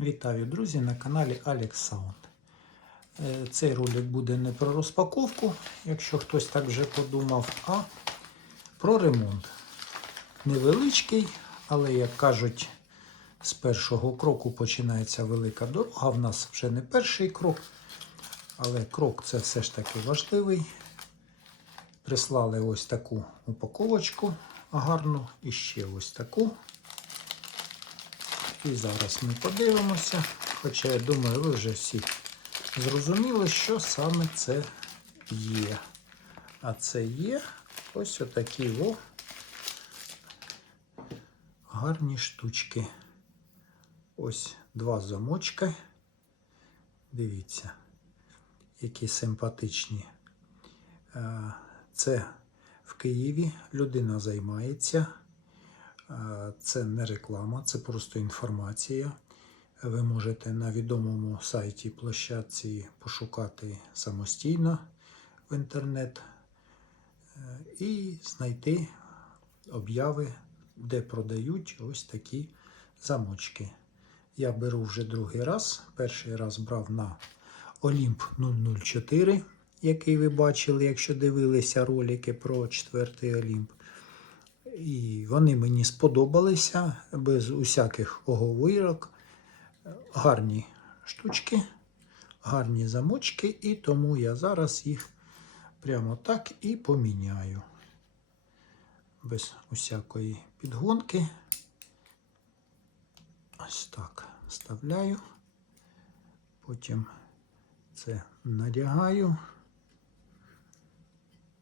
Вітаю, друзі, на каналі Alex Sound. Е, Цей ролик буде не про розпаковку, якщо хтось так вже подумав, а про ремонт. Невеличкий, але, як кажуть, з першого кроку починається велика дорога. В нас вже не перший крок, але крок це все ж таки важливий. Прислали ось таку упаковочку гарну і ще ось таку. І зараз ми подивимося. Хоча я думаю, ви вже всі зрозуміли, що саме це є. А це є ось отакі о гарні штучки. Ось два замочки. Дивіться, які симпатичні. Е, Це в Києві людина займається. Це не реклама, це просто інформація. Ви можете на відомому сайті площадці пошукати самостійно в інтернет е, і знайти обяви, де продають ось такі замочки. Я беру вже другий раз. Перший раз брав на Олімп 004, який ви бачили, якщо дивилися ролики про четвертий Олімп. І вони мені сподобалися без усяких оговирок. Гарні штучки, гарні замочки, і тому я зараз їх прямо так і поміняю. Без усякої підгонки. Ось так вставляю. Потім це надягаю.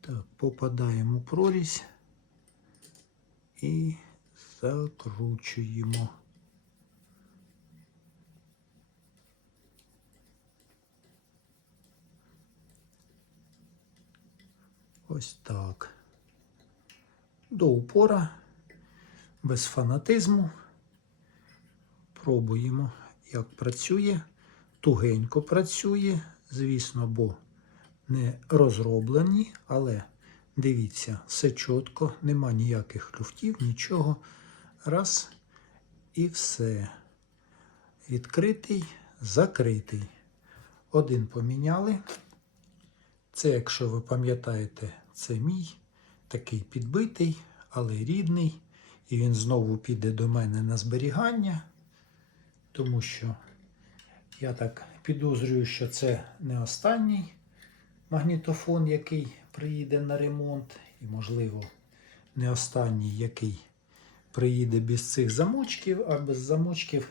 Так, попадаємо у прорізь і закручуємо. Ось так. До упора, без фанатизму. Пробуємо, як працює. Тугенько працює, звісно, бо не розроблені, але Дивіться, все чітко, нема ніяких люфтів, нічого. Раз і все. Відкритий, закритий. Один поміняли. Це, якщо ви пам'ятаєте, це мій такий підбитий, але рідний. І він знову піде до мене на зберігання, тому що я так підозрюю, що це не останній магнітофон, який приїде на ремонт, і, можливо, не останній, який приїде без цих замочків, а без замочків,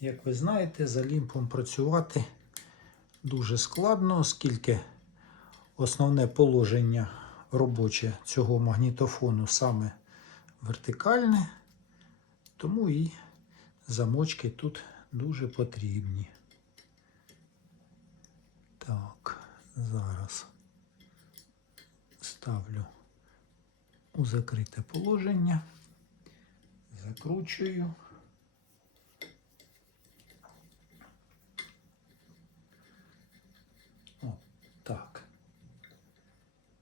як ви знаєте, за лімпом працювати дуже складно, оскільки основне положення робоче цього магнітофону саме вертикальне, тому і замочки тут дуже потрібні. Так, зараз ставлю у закрите положення, закручую. О, так.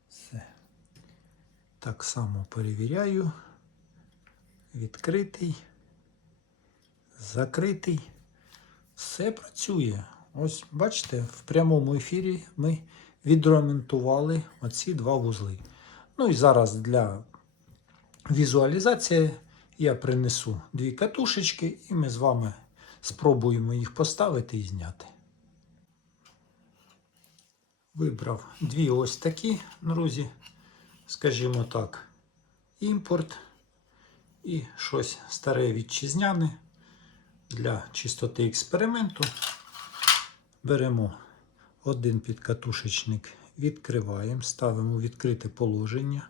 Все. Так само перевіряю. Відкритий, закритий. Все працює. Ось, бачите, в прямому ефірі ми відремонтували оці два вузли. Ну і зараз для візуалізації я принесу дві катушечки, і ми з вами спробуємо їх поставити і зняти. Вибрав дві ось такі, друзі, скажімо так, імпорт і щось старе вітчизняне для чистоти експерименту. Беремо один підкатушечник, відкриваємо, ставимо відкрите положення.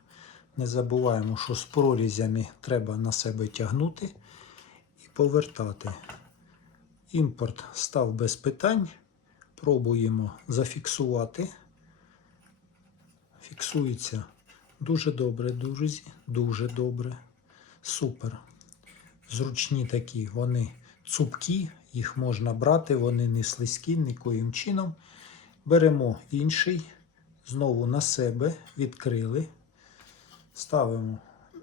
Не забуваємо, що з прорізями треба на себе тягнути і повертати. Імпорт став без питань. Пробуємо зафіксувати. Фіксується дуже добре, друзі, дуже добре. Супер. Зручні такі, вони цупкі, їх можна брати, вони не слизькі, нікоїм чином. Беремо інший, знову на себе відкрили. Ставимо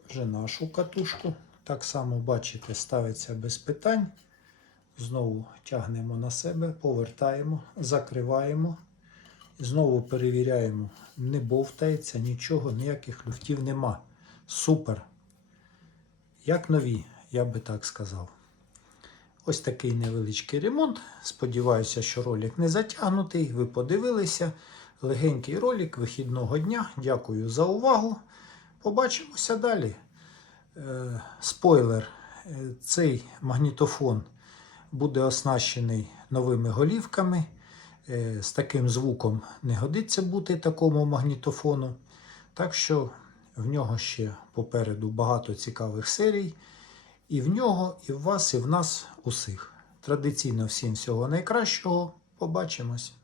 вже нашу катушку. Так само, бачите, ставиться без питань. Знову тягнемо на себе, повертаємо, закриваємо. Знову перевіряємо, не бовтається, нічого, ніяких люфтів нема. Супер. Як нові, я би так сказав. Ось такий невеличкий ремонт. Сподіваюся, що ролик не затягнутий. Ви подивилися. Легенький ролик вихідного дня. Дякую за увагу. Побачимося далі. Е, Спойлер. Е, Цей магнітофон буде оснащений новими голівками. Е, З таким звуком не годиться бути такому магнітофону. Так що в нього ще попереду багато цікавих серій. І в нього, і в вас, і в нас усіх. Традиційно всім всього найкращого. Побачимось!